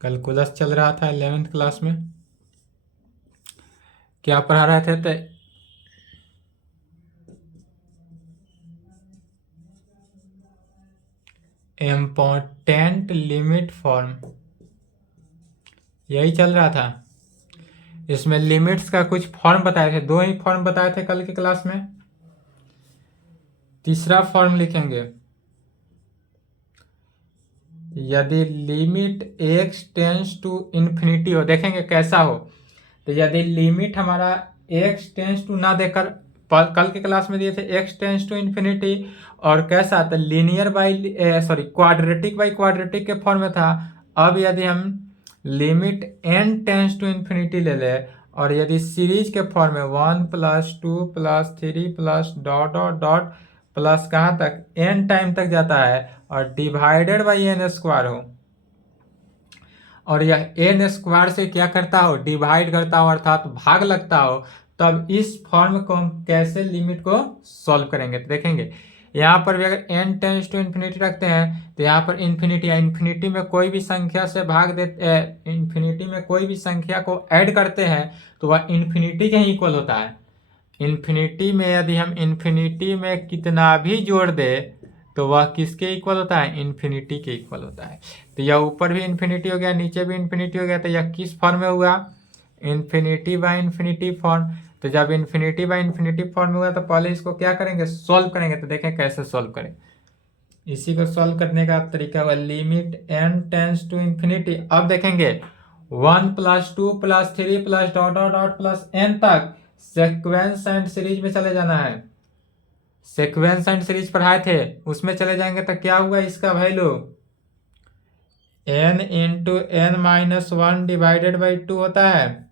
Calculus चल रहा था 11th क्लास में। क्या पढ़ा रहे थे? तो इम्पोर्टेंट लिमिट फॉर्म, यही चल रहा था। इसमें लिमिट्स का कुछ फॉर्म बताए थे, दो ही फॉर्म बताए थे कल की क्लास में। तीसरा फॉर्म लिखेंगे, यदि limit x tends to infinity हो, देखेंगे कैसा हो। तो यदि लिमिट हमारा x टेंस टू ना देकर कल के क्लास में दिए थे x टेंस टू इन्फिनिटी, और कैसा था, linear by sorry quadratic by quadratic के फॉर्म में था। अब यदि हम limit n tends to infinity ले ले, और यदि सीरीज के फॉर्म में 1+2+3+ डॉट डॉट डॉट प्लस कहाँ तक, n टाइम तक जाता है, और डिवाइडेड बाई एन स्क्वायर हो, और यह एन स्क्वायर से क्या करता हो, डिवाइड करता हो, अर्थात भाग लगता हो, तब इस फॉर्म को हम कैसे लिमिट को सॉल्व करेंगे। तो देखेंगे यहाँ पर भी अगर n टेंस टू इन्फिनिटी रखते हैं तो यहाँ पर इन्फिनिटी है, इन्फिनिटी में कोई भी संख्या से भाग देते, इन्फिनिटी में कोई भी संख्या को ऐड करते हैं तो वह इन्फिनिटी के ही इक्वल होता है। इन्फिनिटी में यदि हम इन्फिनिटी में कितना भी जोड़ दे तो वह किसके इक्वल होता है, इन्फिनिटी के इक्वल होता है। तो यह ऊपर भी इन्फिनिटी हो गया, नीचे भी इन्फिनिटी हो गया, तो यह किस फॉर्म में हुआ, इन्फिनिटी बाय इन्फिनिटी फॉर्म। तो जब इन्फिनिटी बाय इन्फिनिटी फॉर्म में हुआ तो पहले इसको क्या करेंगे, सॉल्व करेंगे। तो देखें कैसे सॉल्व करें। इसी को सॉल्व करने का तरीका हुआ limit n tends to infinity. अब देखेंगे 1+2+3+डॉट डॉट डॉट+n तक सेक्वेंस एंड सीरीज में चले जाना है। सेक्वेंस एंड सीरीज पढ़ाए थे, उसमें चले जाएंगे तो क्या हुआ, इसका वैल्यू n×n-1 होता है।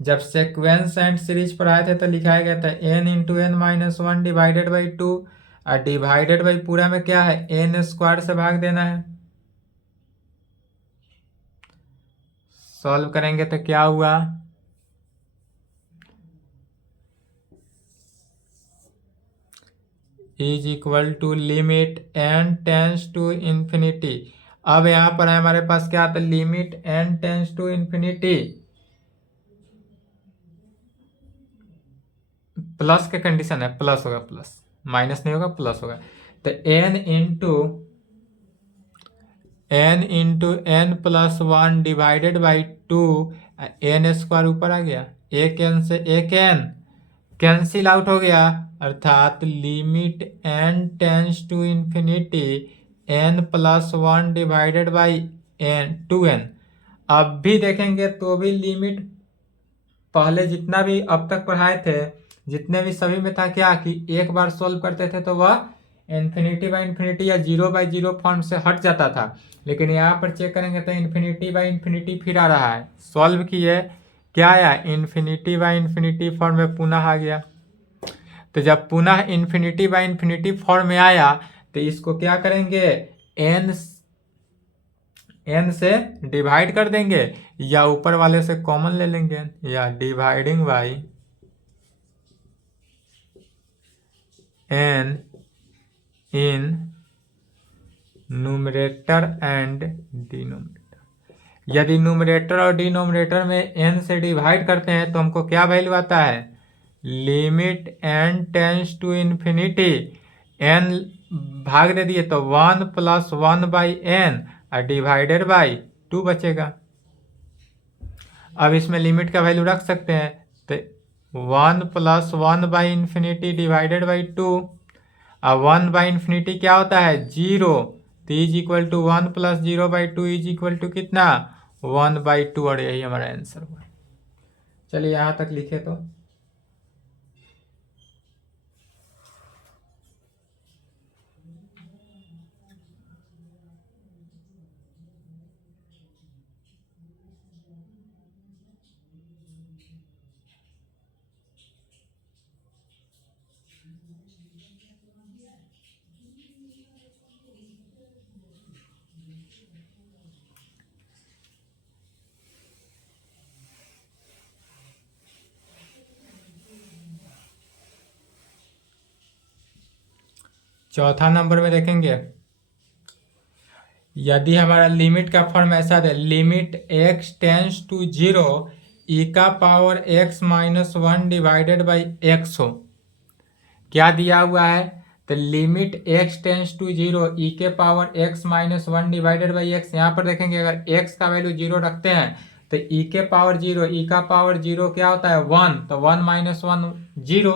जब सेक्वेंस एंड सीरीज पढ़ाए थे तो लिखाया गया था n×n-1 और डिवाइडेड बाई पूरा में क्या है, n स्क्वायर से भाग देना है। सॉल्व करेंगे तो क्या हुआ, is equal to limit n tends to infinity. अब यहां पर है हमारे पास क्या आता है, limit n tends to infinity, plus के कंडीशन है, प्लस होगा, प्लस माइनस नहीं होगा, प्लस होगा। तो n+n+1 divided by 2, n square ऊपर आ गया, एक n से एक n कैंसिल आउट हो गया, अर्थात limit n tends to infinity n+1 divided by n 2n। अब भी देखेंगे तो भी लिमिट पहले जितना भी अब तक पढ़ाए थे, जितने भी सभी में था क्या कि एक बार सॉल्व करते थे तो वह इन्फिनिटी बाई इन्फिनिटी या 0/0 फॉर्म से हट जाता था। लेकिन यहाँ पर चेक करेंगे तो इन्फिनिटी बाई इन्फिनिटी फिर आ रहा है। सॉल्व किए, क्या आया, इन्फिनिटी बाई इन्फिनिटी फॉर्म में पुनः आ गया। तो जब पुनः इन्फिनिटी बाई इन्फिनिटी फॉर्म में आया तो इसको क्या करेंगे, एन से डिवाइड कर देंगे, या ऊपर वाले से कॉमन ले लेंगे, या dividing by n in numerator and denominator. यदि न्यूमरेटर और डिनोमिनेटर में n से डिवाइड करते हैं तो हमको क्या वैल्यू आता है, limit n tends to infinity, n भाग दे दिए तो 1+1/n और डिवाइडेड बाई 2 बचेगा। अब इसमें लिमिट का वैल्यू रख सकते हैं, तो 1+1/इन्फिनिटी डिवाइडेड बाई 2, और 1/इन्फिनिटी क्या होता है, 0। तो is equal to 1+0/2 is equal to कितना, 1/2, और यही हमारा आंसर हुआ। चलिए यहाँ तक लिखे तो चौथा नंबर में देखेंगे, यदि हमारा लिमिट का फॉर्म ऐसा दे, limit x tends to 0 e का power x minus 1 divided by x हो, क्या दिया हुआ है? तो लिमिट x टेंस टू 0 ई के power x minus 1 divided by x। यहाँ पर देखेंगे अगर x का वैल्यू 0 रखते हैं तो ई के पावर 0, ई का पावर 0 क्या होता है? 1, तो 1 माइनस 1 0,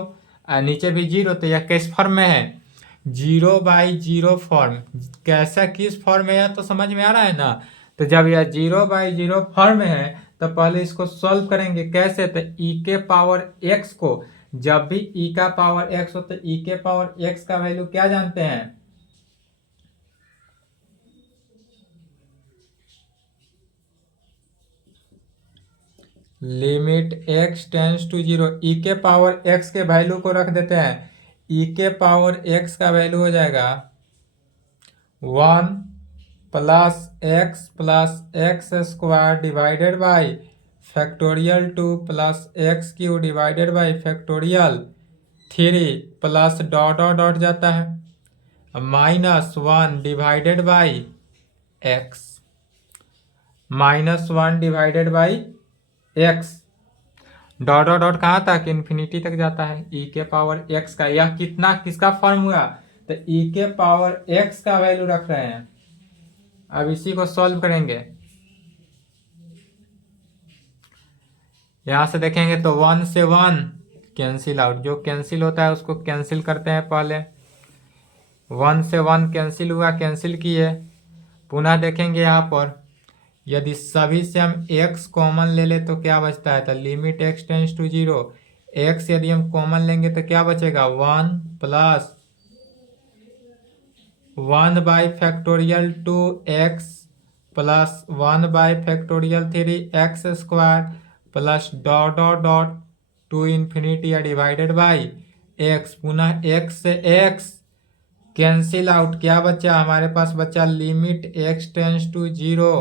नीचे भी 0, तो यह किस फॉर्म में है? 0/0 फॉर्म। कैसा किस फॉर्म में है तो समझ में आ रहा है ना? तो जब यह 0/0 फॉर्म में है तो पहले इसको सॉल्व करेंगे। कैसे? तो ई के पावर x को, जब भी ई का पावर x हो तो ई के पावर x का वैल्यू क्या जानते हैं? लिमिट x टेंस टू 0 ई के पावर x के वैल्यू को रख देते हैं। ई के पावर x का वैल्यू हो जाएगा 1 plus x square divided by factorial 2 plus x Q divided by factorial 3 plus dot dot dot जाता है minus 1 divided by x, minus 1 divided by x, dot dot dot कहाँ तक? इन्फिनिटी तक जाता है। ई के पावर एक्स का यह कितना, किसका फॉर्म हुआ? तो ई के पावर एक्स का वैल्यू रख रहे हैं। अब इसी को सॉल्व करेंगे। यहां से देखेंगे तो 1 से 1 कैंसिल आउट, जो कैंसिल होता है उसको कैंसिल करते हैं पहले। 1 से 1 कैंसिल हुआ, कैंसिल किए। पुनः देखेंगे यहाँ पर यदि सभी से हम x कॉमन ले ले तो क्या बचता है? तो limit x tends to 0 x यदि हम कॉमन लेंगे तो क्या बचेगा? 1 plus 1 by factorial 2x plus 1 by factorial 3x square plus dot dot dot to infinity या डिवाइडेड बाई x। पुनः x से x कैंसिल आउट, क्या बचा हमारे पास? बचा limit x tends to 0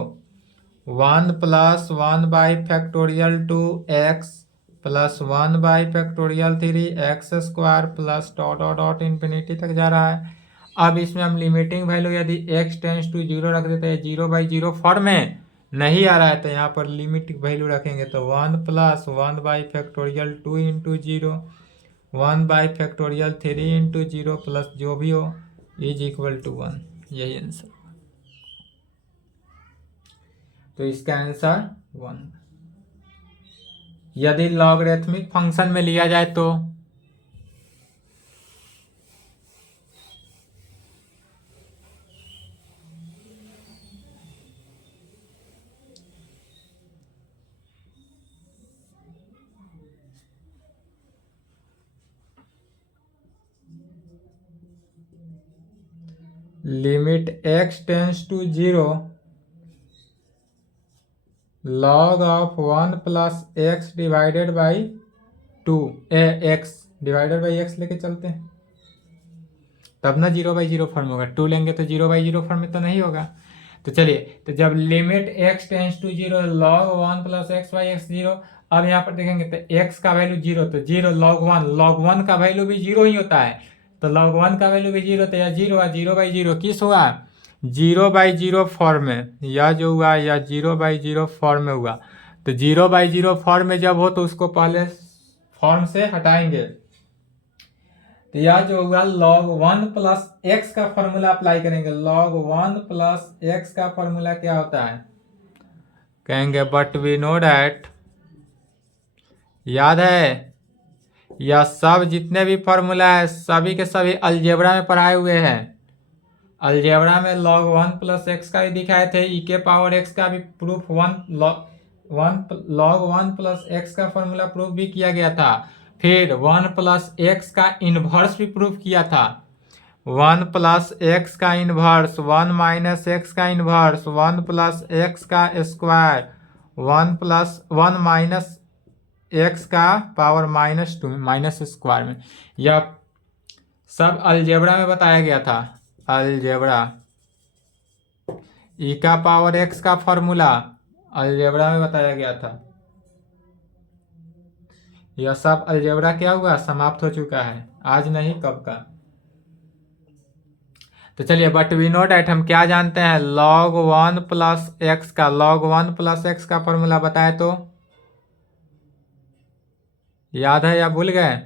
1 plus 1 by factorial 2x plus 1 by factorial 3x square plus dot dot dot infinity तक जा रहा है। अब इसमें हम लिमिटिंग वैल्यू यदि x टेंस टू 0 रख देते हैं, 0/0 फॉर्म में नहीं आ रहा है तो यहाँ पर लिमिट वैल्यू रखेंगे तो 1 plus 1 by factorial 2 into 0 1 by factorial 3 into 0 plus जो भी हो इज इक्वल टू 1। यही आंसर, तो इसका आंसर 1। यदि लॉगरिथमिक फंक्शन में लिया जाए तो limit x tends to 0 log of 1 plus x divided by 2 x divided by x लेके चलते हैं तब ना 0/0 फॉर्म होगा। 2 लेंगे तो 0/0 फॉर्म में तो नहीं होगा। तो चलिए, तो जब limit x tends to 0 log 1 plus x by x 0, अब यहाँ पर देखेंगे तो x का वैल्यू 0, तो 0 log 1 का वैल्यू भी 0 ही होता है, तो log 1 का वैल्यू भी 0, तो यह 0 हुआ। 0/0 किस हुआ? 0/0 फॉर्म में, यह जो हुआ यह 0/0 फॉर्म में हुआ। तो 0/0 फॉर्म में जब हो तो उसको पहले फॉर्म से हटाएंगे, तो यह जो हुआ log 1 प्लस एक्स का फॉर्मूला अप्लाई करेंगे। log 1 प्लस एक्स का फॉर्मूला क्या होता है? कहेंगे बट वी नो डैट, याद है यह सब जितने भी फॉर्मूला है सभी के सभी अलजेब्रा में पढ़ाए हुए हैं। अलजेब्रा में log 1 प्लस एक्स का भी दिखाए थे, ई के पावर एक्स का भी प्रूफ log 1 प्लस एक्स का फॉर्मूला प्रूफ भी किया गया था। फिर 1 प्लस एक्स का इन्वर्स भी प्रूफ किया था। 1 प्लस एक्स का इन्वर्स, 1 माइनस एक्स का इन्वर्स, 1 प्लस एक्स का स्क्वायर, 1 प्लस 1 माइनस एक्स का पावर -2 माइनस स्क्वायर में, यह सब अलजेब्रा में बताया गया था। अलजेब्रा, ई का पावर एक्स का फॉर्मूला अलजेब्रा में बताया गया था। यह सब अलजेब्रा क्या हुआ? समाप्त हो चुका है, आज नहीं कब का। तो चलिए, बट वी नो डैट, हम क्या जानते हैं, log 1 प्लस एक्स का, log 1 प्लस एक्स का फॉर्मूला बताए तो याद है या भूल गए?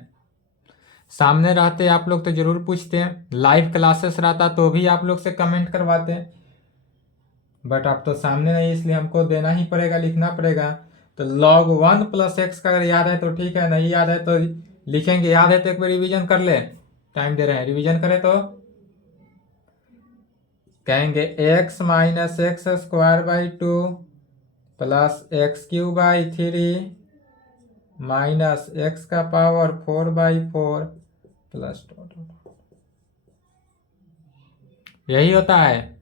सामने रहते आप लोग तो जरूर पूछते हैं, लाइव क्लासेस रहता तो भी आप लोग से कमेंट करवाते हैं, बट आप तो सामने नहीं, इसलिए हमको देना ही पड़ेगा, लिखना पड़ेगा। तो log 1 प्लस एक्स का अगर याद है तो ठीक है, नहीं याद है तो लिखेंगे, याद है तो एक बार रिवीजन कर ले, टाइम दे रहे हैं, रिवीजन करें तो कहेंगे x minus x square by 2 plus x cube by 3 minus x का पावर 4/4 प्लस यही होता है।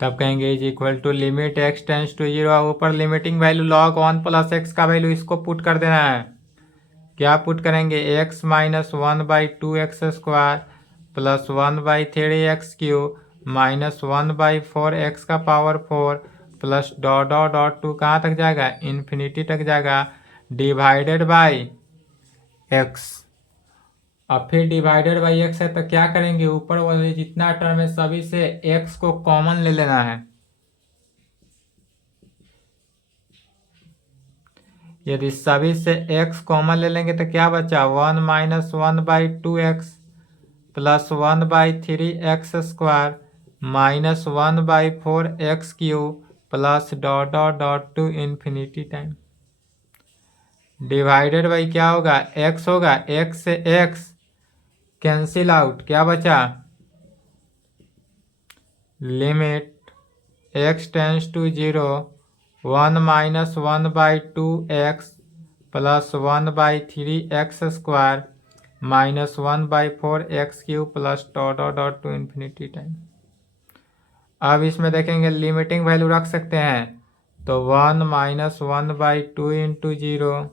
तब कहेंगे is equal to limit x tends to 0, ऊपर limiting value log 1 plus x का वैल्यू इसको पुट कर देना है। क्या पुट करेंगे, x minus 1/2x² plus 1/3x³ minus 1/4x का power 4 plus dot dot dot 2 कहाँ तक जाएगा, इन्फिनिटी तक जाएगा, डिवाइडेड बाई एक्स। अब फिर डिवाइडेड बाई एक्स है तो क्या करेंगे, ऊपर वाले जितना टर्म है सभी से एक्स को कॉमन ले लेना है। यदि सभी से x कॉमन ले लेंगे तो क्या बचा, 1 minus 1/2x plus 1/3x² minus 1/4x³ plus dot dot dot to infinity time. Divided by क्या होगा, x होगा, x से x कैंसिल आउट, क्या बचा, limit x tends to 0 1 minus 1/2x plus 1/3x² minus 1/4x³ plus dot dot dot to infinity time. अब इसमें देखेंगे limiting value रख सकते हैं, तो 1 minus 1/2 into 0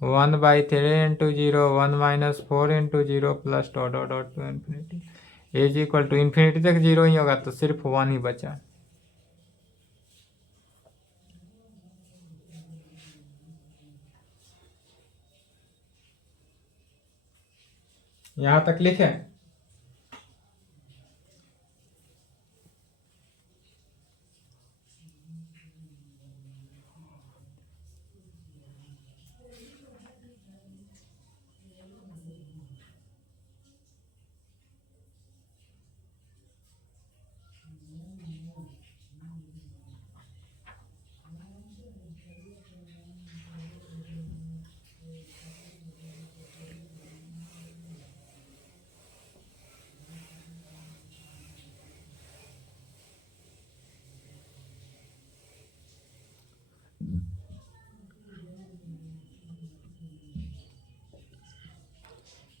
1/3 into 0 1 minus 4 into 0 plus dot dot dot to infinity is equal to, infinity तक 0 ही होगा तो सिर्फ 1 ही बचा। यहां तक लिखें।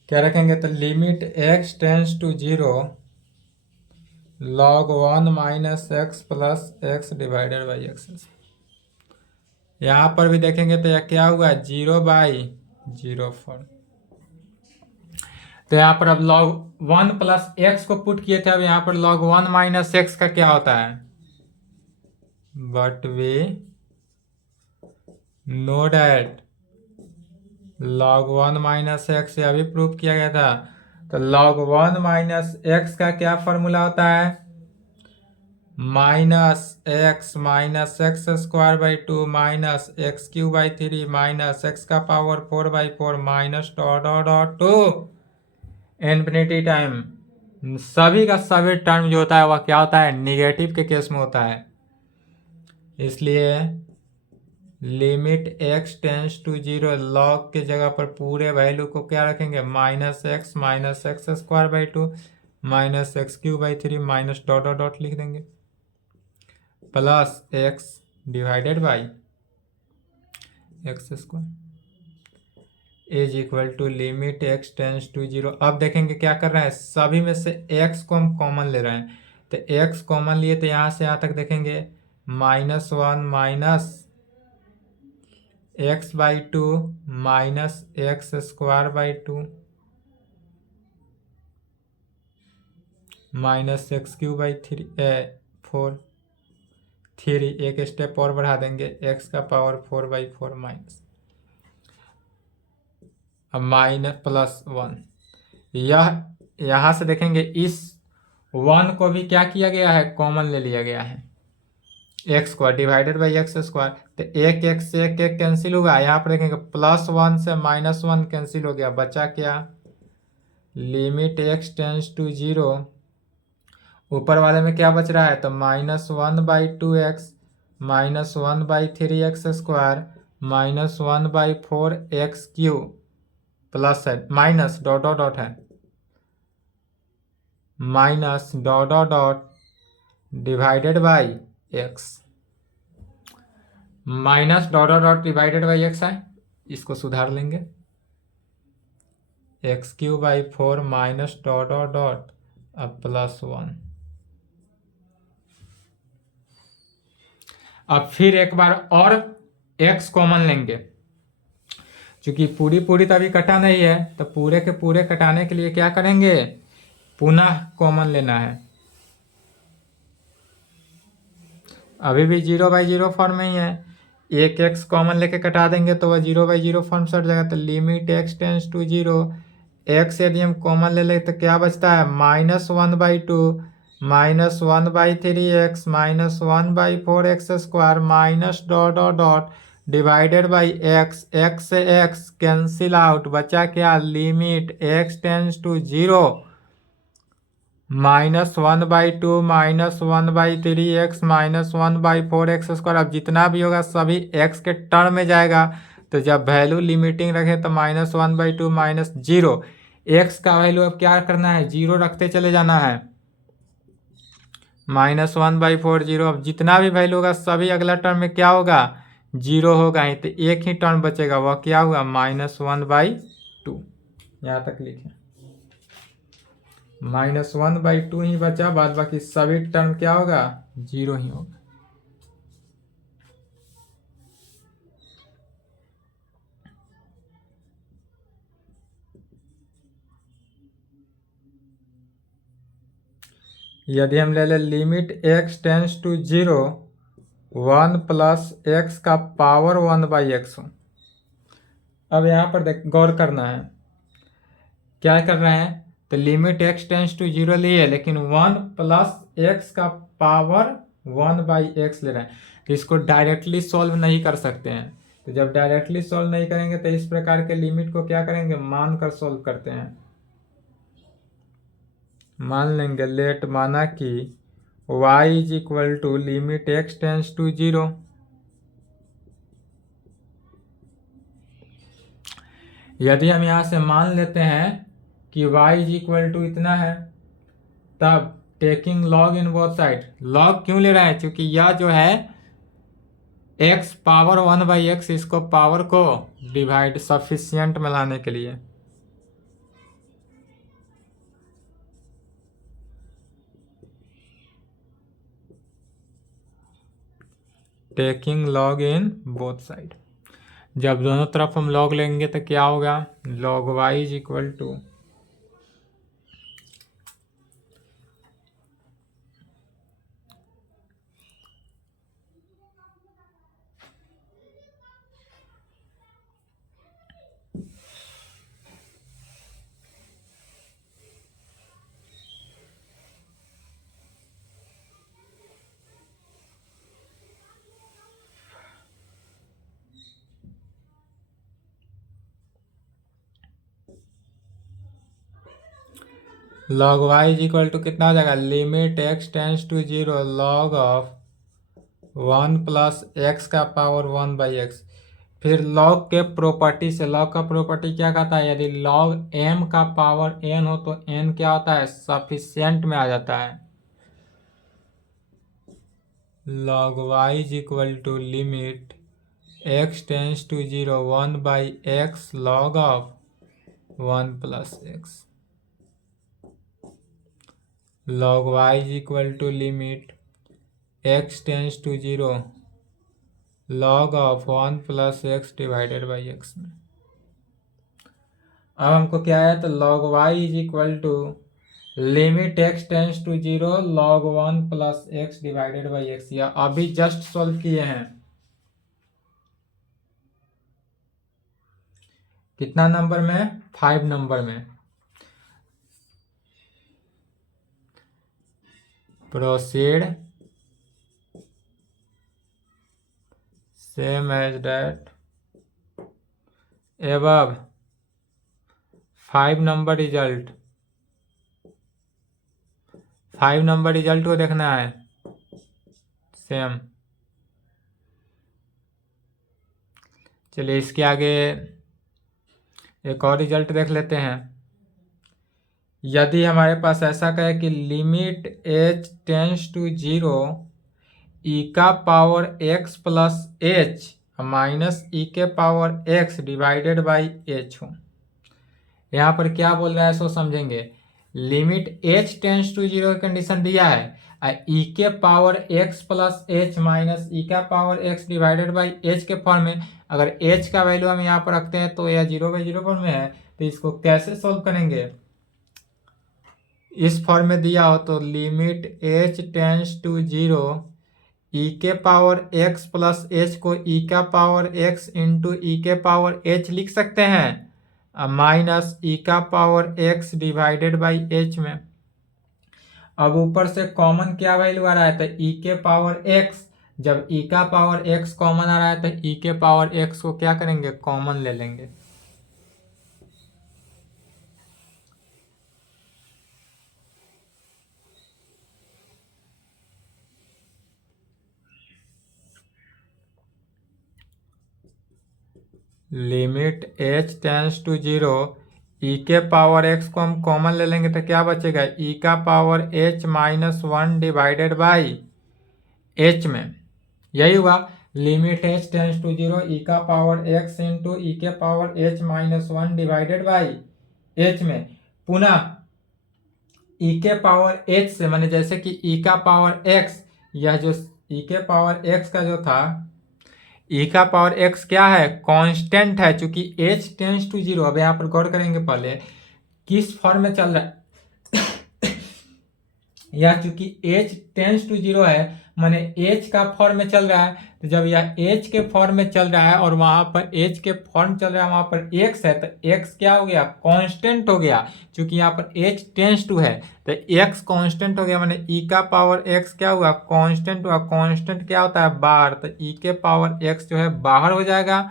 क्या रखेंगे, तो limit x tends to 0 log 1 minus x plus x divided by x. यहाँ पर भी देखेंगे तो यह क्या हुआ, 0/04। तो यहाँ पर अब log 1 प्लस एक्स को पुट किए थे, अब यहाँ पर log 1 माइनस एक्स का क्या होता है, but we know that log 1 minus x अभी प्रूव किया गया था। तो log 1 माइनस एक्स का क्या फॉर्मूला होता है, minus x minus x square by 2 minus x³ by 3 minus x का power 4/4 minus dot dot dot to infinity time. सभी का सभी टर्म जो होता है वह क्या होता है, निगेटिव के केस में होता है, इसलिए limit x tends to 0 log के जगह पर पूरे वैल्यू को क्या रखेंगे, minus x square by 2 minus x³ by 3 minus dot dot dot लिख देंगे plus x divided by x square is equal to limit x tends to 0। अब देखेंगे क्या कर रहे हैं, सभी में से x को हम कॉमन ले रहे हैं, तो x कॉमन लिए तो यहाँ से यहाँ तक देखेंगे -1 minus x/2 minus x² by 2 minus x³ by 4 3, एक स्टेप और बढ़ा देंगे, x का पावर 4/4 माइनस, अब माइनस +1। यह यहाँ से देखेंगे इस 1 को भी क्या किया गया है, कॉमन ले लिया गया है, x² डिवाइडेड बाई x²। तो एक एक से एक कैंसिल होगा, यहाँ पर देखेंगे +1 से -1 कैंसिल हो गया, बचा क्या, लिमिट x टेंस टू 0, ऊपर वाले में क्या बच रहा है, तो -1/2x -1/3x² -1/4x³ प्लस है माइनस डॉट डॉट डॉट है, minus dot dot dot divided by x, minus dot dot dot divided by x है, इसको सुधार लेंगे, x³/4 minus dot dot dot अब +1। अब फिर एक बार और x कॉमन लेंगे, क्योंकि पूरी तो अभी कटा नहीं है, तो पूरे के पूरे कटाने के लिए क्या करेंगे, पुनः कॉमन लेना है। अभी भी 0/0 फॉर्म में ही है, एक x कॉमन लेके कटा देंगे तो वह 0/0 फॉर्म से हट जाएगा। तो limit x tends to 0, x यदि हम कॉमन ले लें तो क्या बचता है, -1/2 -1/3x -1/4x² minus dot dot dot divided by x, x से x कैंसिल आउट, बचा क्या, limit x tends to 0 -1/2 -1/3x -1/4x²। अब जितना भी होगा सभी x के टर्म में जाएगा, तो जब वैल्यू लिमिटिंग रखें तो -1/2 -0, x का वैल्यू अब क्या करना है, 0 रखते चले जाना है, -1/4 0। अब जितना भी वैल्यू होगा सभी अगला टर्म में क्या होगा, 0 होगा ही, तो एक ही टर्म बचेगा, वह क्या हुआ, -1/2। यहाँ तक लिखें, -1/2 ही बचा, बाद बाकी सभी टर्म क्या होगा, 0 ही होगा। यदि हम ले limit x tends to 0 1 + x का पावर 1/x हो। अब यहाँ पर देख गौर करना है, क्या कर रहे हैं, तो लिमिट x टेंस टू 0 लिए, लेकिन 1 + x का पावर 1/x ले रहे हैं, तो इसको डायरेक्टली सॉल्व नहीं कर सकते हैं। तो जब डायरेक्टली सॉल्व नहीं करेंगे तो इस प्रकार के लिमिट को क्या करेंगे, मान कर सॉल्व करते हैं। मान लेंगे, लेट माना कि y = limit x tends to 0, यदि हम यहाँ से मान लेते हैं कि y = इतना है, तब taking log in both side, log क्यों ले रहे हैं, क्योंकि यह जो है x पावर 1/x, इसको पावर को डिवाइड सफिशियंट में लाने के लिए, taking log in both side. जब दोनों तरफ हम लॉग लेंगे तो क्या होगा, log y = log y = कितना हो जाएगा, limit x tends to 0 log of 1 + x का पावर 1/x। फिर log के प्रॉपर्टी से, log का प्रॉपर्टी क्या कहता है, यदि log m का पावर n हो तो n क्या होता है, सफिशियंट में आ जाता है। log y = limit x tends to 0 1/x log of 1 + x। log y = limit x tends to 0 log of 1 + x divided by x में। अब हमको क्या है, तो log y = limit x tends to 0 log 1 plus x divided by x, या अभी just solve किए हैं। कितना नंबर में? 5 नंबर में। Proceed same as that above 5 number result. 5 number result को देखना है सेम। चलिए इसके आगे एक और रिजल्ट देख लेते हैं। यदि हमारे पास ऐसा कहे कि limit h tends to 0 e का power x plus h minus e के power x divided by h हो। यहाँ पर क्या बोल रहा है सो समझेंगे। Limit h tends to 0 condition दिया है, ई के power x plus h minus e का power x divided by h के फॉर्म में। अगर एच का वैल्यू हम यहाँ पर रखते हैं तो यह 0/0 फॉर्म में है, तो इसको कैसे सोल्व करेंगे? इस फॉर्म में दिया हो तो लिमिट एच टेंस टू 0 ई के पावर एक्स प्लस एच को ई का पावर एक्स इंटू ई के पावर एच लिख सकते हैं, माइनस ई का power x divided by H में। अब ऊपर से कॉमन क्या वैल्यू आ रहा है, तो ई के पावर एक्स। जब ई का पावर एक्स कॉमन आ रहा है तो ई के पावर एक्स को क्या करेंगे? कॉमन ले लेंगे। लिमिट एच टेंस टू 0 ई के पावर एक्स को हम कॉमन ले लेंगे तो क्या बचेगा? ई का power h minus 1 divided by H में। यही हुआ। Limit h tends to 0 e का पावर एक्स इंटू ई के power h minus 1 divided by H में। पुनः ई के पावर एच से, माने जैसे कि ई का पावर एक्स, यह जो ई के पावर एक्स का जो था, ई का पावर एक्स क्या है? कांस्टेंट है। चूंकि एच टेंस टू 0, अब यहाँ पर गौर करेंगे पहले किस फॉर्म में चल रहा है। यह चूंकि एच टेंस टू 0 है, माने एच का फॉर्म में चल रहा है। तो जब यह एच के फॉर्म में चल रहा है और वहां पर एच के फॉर्म चल रहा है, वहां पर एक्स है, तो एक्स क्या हो गया? कांस्टेंट हो गया। चूंकि यहाँ पर एच टेंस टू है तो एक्स कांस्टेंट हो गया, माने ई का पावर एक्स क्या हुआ? कांस्टेंट हुआ। कांस्टेंट क्या होता है? बाहर। तो ई के पावर एक्स जो है बाहर हो जाएगा,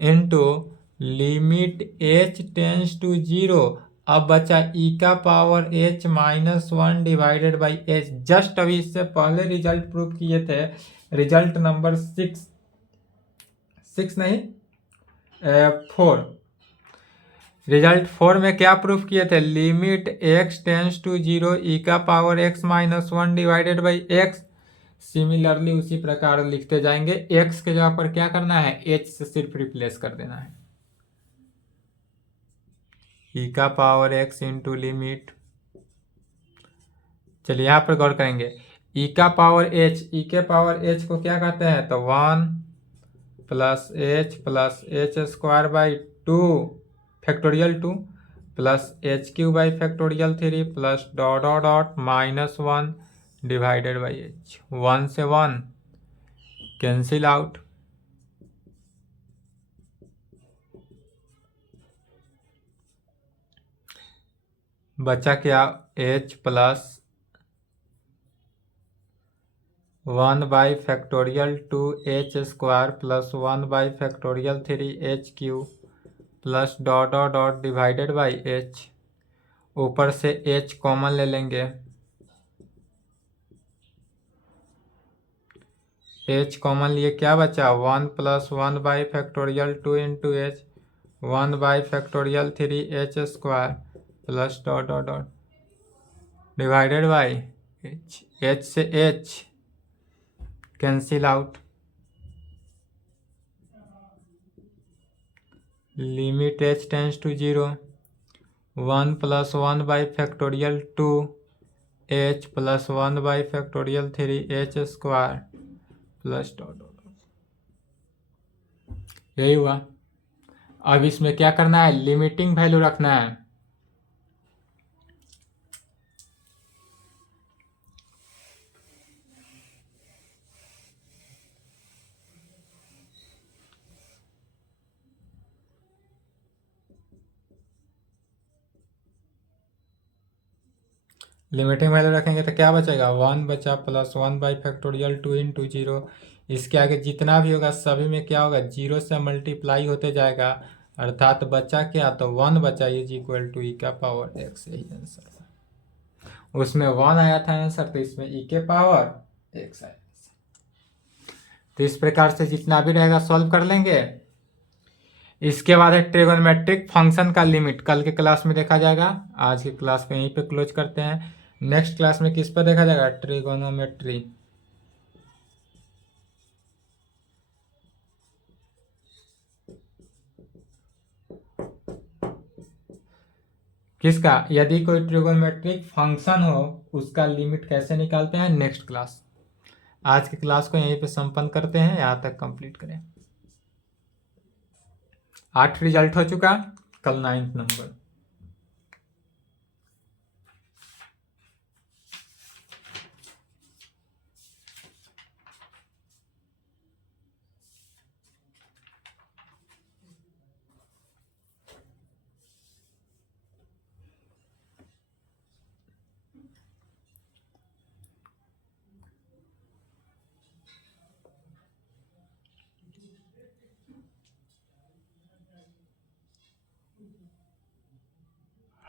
into limit h tends to 0। अब बचा ई का power h minus 1 divided by h. Just अभी इससे पहले रिजल्ट प्रूव किए थे, रिजल्ट नंबर 6 नहीं 4। रिजल्ट 4 में क्या प्रूफ किए थे? Limit x tends to 0 e का power x minus 1 divided by x. Similarly उसी प्रकार लिखते जाएंगे। एक्स के जगह पर क्या करना है? एच से सिर्फ रिप्लेस कर देना है। ई का पावर एक्स इंटू लिमिट, चलिए यहाँ पर गौर करेंगे। ई का पावर एच, ई के पावर एच को क्या कहते हैं? तो 1 plus H square by 2 factorial 2 plus H Q by factorial 3 plus dot dot dot minus 1 divided by H. 1 से 1 कैंसिल आउट। बचा क्या? H plus 1 by factorial 2 H square plus 1 by factorial 3 H Q plus dot dot dot divided by H. ऊपर से H common ले लेंगे। H common लिए क्या बचा? 1 plus 1 by factorial 2 into h 1 by factorial 3 h square plus dot dot dot divided by h. H से h cancel out. Limit h tends to 0 1 plus 1 by factorial 2 h plus 1 by factorial 3 h square plus dot dot. यही हुआ। अब इसमें क्या करना है? Limiting value रखना है। लिमिटिंग वैल्यू रखेंगे तो क्या बचेगा, 1 बचा प्लस 1/2 2 इंटू 0। इसके आगे जितना भी होगा सभी में क्या होगा, 0 से मल्टीप्लाई होते जाएगा, अर्थात बचा क्या, तो 1 बचा, इज इक्वल टू ई का पावर x। यही आंसर था, उसमें 1 आया था आंसर, तो इसमें ई के पावर x आया। तो इस प्रकार से जितना भी रहेगा सॉल्व कर लेंगे। इसके बाद है ट्रिगोनोमेट्रिक फंक्शन का लिमिट, कल के क्लास में देखा जाएगा। आज की क्लास को यहीं पे क्लोज करते हैं। नेक्स्ट क्लास में किस पर देखा जाएगा, ट्रिगोनोमेट्री। किसका, यदि कोई ट्रिगोनोमेट्रिक फंक्शन हो उसका लिमिट कैसे निकालते हैं, नेक्स्ट क्लास। आज की क्लास को यहीं पे संपन्न करते हैं, यहाँ तक कंप्लीट करें। 8 रिजल्ट हो चुका, कल 9th नंबर।